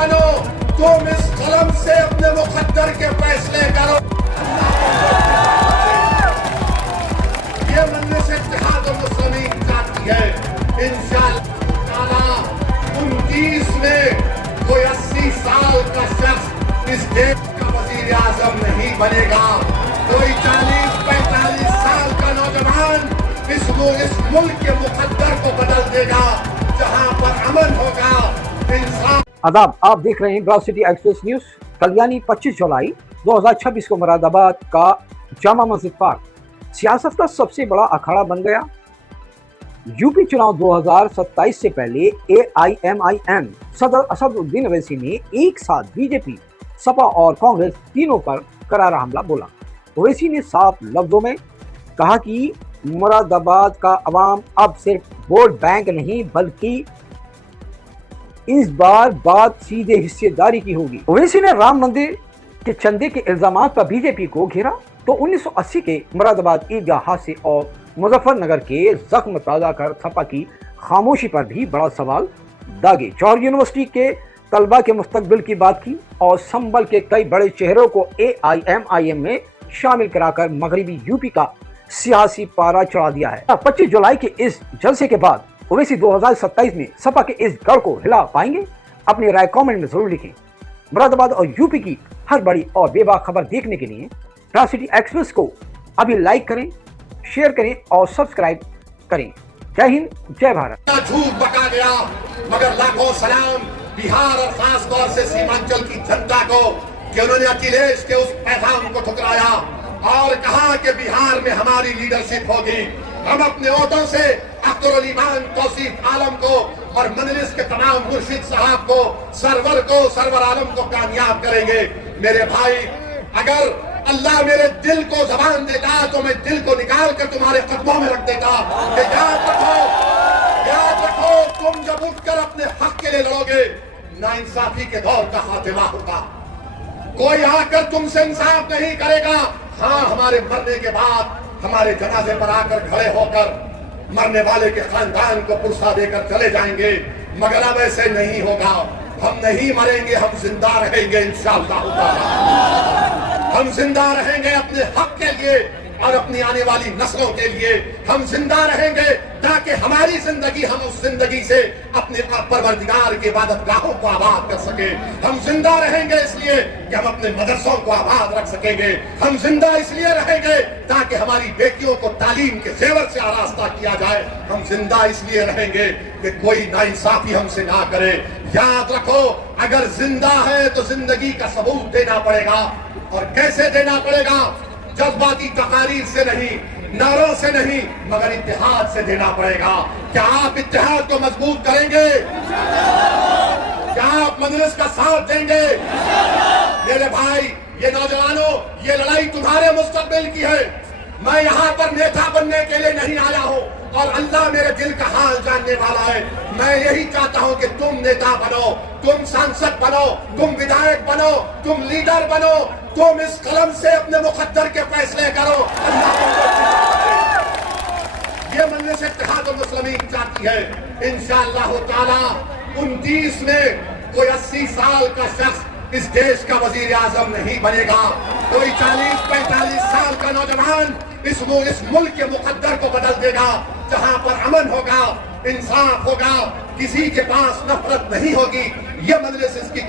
بنو، تم اس قلم سے اپنے مقدر کے فیصلے کرو۔ یہ مجلس اتحاد المسلمین چاہتی ہے انشاءاللہ تعالیٰ 29 میں کوئی 80 سال کا شخص اس دیش کا وزیر اعظم نہیں بنے گا، کوئی 40-45 سال کا نوجوان اس ملک کے مقدر کو بدل دے گا، جہاں پر امن ہوگا انسان۔ آداب، آپ دیکھ رہے ہیں براؤ سٹی ایکسپریس نیوز۔ کل یعنی 25 جولائی 2026 کو مراد آباد کا جامع مسجد پارک سیاست کا سب سے بڑا اکھاڑا بن گیا۔ یو پی چناؤ 2027 سے پہلے AIMIM صدر اسد الدین اویسی نے ایک ساتھ بی جے پی، سپا اور کانگریس تینوں پر کرارا حملہ بولا۔ اویسی نے صاف لفظوں میں کہا کہ مراد آباد کا عوام اب صرف ووٹ بینک نہیں بلکہ اس بار بات سیدھے حصے داری کی ہوگی۔ اویسی نے رام مندر کے چندے کے الزامات پر بی جے پی کو گھیرا تو 1980 کے مراد آباد عیدگاہ حادثے اور مظفر نگر کے زخم تازہ کر سپا کی خاموشی پر بھی بڑا سوال داغے۔ جوہر یونیورسٹی کے طلبہ کے مستقبل کی بات کی اور سنبھل کے کئی بڑے چہروں کو AIMIM میں شامل کرا کر مغربی یو پی کا سیاسی پارا چڑھا دیا ہے۔ 25 جولائی کے اس جلسے کے بعد اویسی 2027 میں سپا کے اس گڑھ کو ہلا پائیں گے؟ اپنی رائے کامنٹ میں ضرور لکھیں۔ مراد آباد اور یو پی کی ہر بڑی اور بے باک خبر دیکھنے کے لیے براؤ سٹی ایکسپریس کو ابھی لائک کریں، شیئر کریں اور سبسکرائب کریں۔ جے ہند، جے بھارت۔ جھوٹ بکا گیا، مگر لاکھوں سلام بہار اور خاص طور سے سیمانچل کی جنتا کو کہ انہوں نے اکھلیش کے اس پیغام کو ٹھکرایا اور کہا کہ بہار میں ہماری لیڈرشپ ہوگی، ہم اپنے ووٹوں سے اختر الایمان توصیف عالم کو اور مجلس کے تمام مرشد صاحب کو، سرور عالم کو کامیاب کریں گے۔ میرے بھائی، اگر اللہ میرے دل کو زبان دیتا تو میں دل کو نکال کر تمہارے قدموں میں رکھ دیتا کہ یاد رکھو تم جب اٹھ کر اپنے حق کے لیے لڑو گے ناانصافی کے دور کا خاتمہ ہوگا۔ کوئی آ کر تم سے انصاف نہیں کرے گا۔ ہاں، ہمارے مرنے کے بعد ہمارے جنازے پر آ کر کھڑے ہو کر مرنے والے کے خاندان کو پرسہ دے کر چلے جائیں گے، مگر اب ایسے نہیں ہوگا۔ ہم نہیں مریں گے، ہم زندہ رہیں گے انشاءاللہ تعالی۔ ہم زندہ رہیں گے اپنے حق کے لیے اور اپنی آنے والی نسلوں کے لیے۔ ہم زندہ رہیں گے تاکہ ہماری زندگی، ہم اس زندگی سے اپنے پروردگار کی عبادت گاہوں کو آباد کر سکیں۔ ہم زندہ رہیں گے اس لیے کہ ہم اپنے مدرسوں کو آباد رکھ سکیں گے۔ ہم زندہ اس لیے رہیں گے تاکہ ہماری بیٹیوں کو تعلیم کے زیور سے آراستہ کیا جائے۔ ہم زندہ اس لیے رہیں گے کہ کوئی ناانصافی ہم سے نہ کرے۔ یاد رکھو، اگر زندہ ہے تو زندگی کا ثبوت دینا پڑے گا۔ اور کیسے دینا پڑے گا؟ جذباتی تقاریر سے نہیں، نعروں سے نہیں، مگر اتحاد سے دینا پڑے گا۔ کیا آپ اتحاد کو مضبوط کریں گے؟ کیا آپ مجلس کا ساتھ دیں گے؟ میرے بھائی، یہ نوجوانوں، یہ لڑائی تمہارے مستقبل کی ہے۔ میں یہاں پر نیتا بننے کے لیے نہیں آیا ہوں اور اللہ میرے دل کا حال جاننے والا ہے۔ میں یہی چاہتا ہوں کہ تم نیتا بنو، تم سانسد بنو، تم ودھائک بنو، تم لیڈر بنو، تم اس قلم سے اپنے مقدر کے فیصلے کرو۔ یہ مجلس اتحاد المسلمین چاہتی ہے انشاءاللہ تعالی 29 میں کوئی 80 سال کا شخص اس دیش کا وزیر اعظم نہیں بنے گا، کوئی 40-45 سال کا نوجوان اس ملک کے مقدر کو بدل دے گا، جہاں پر امن ہوگا، انصاف ہوگا، کسی کے پاس نفرت نہیں ہوگی۔ یہ مجلس اس کی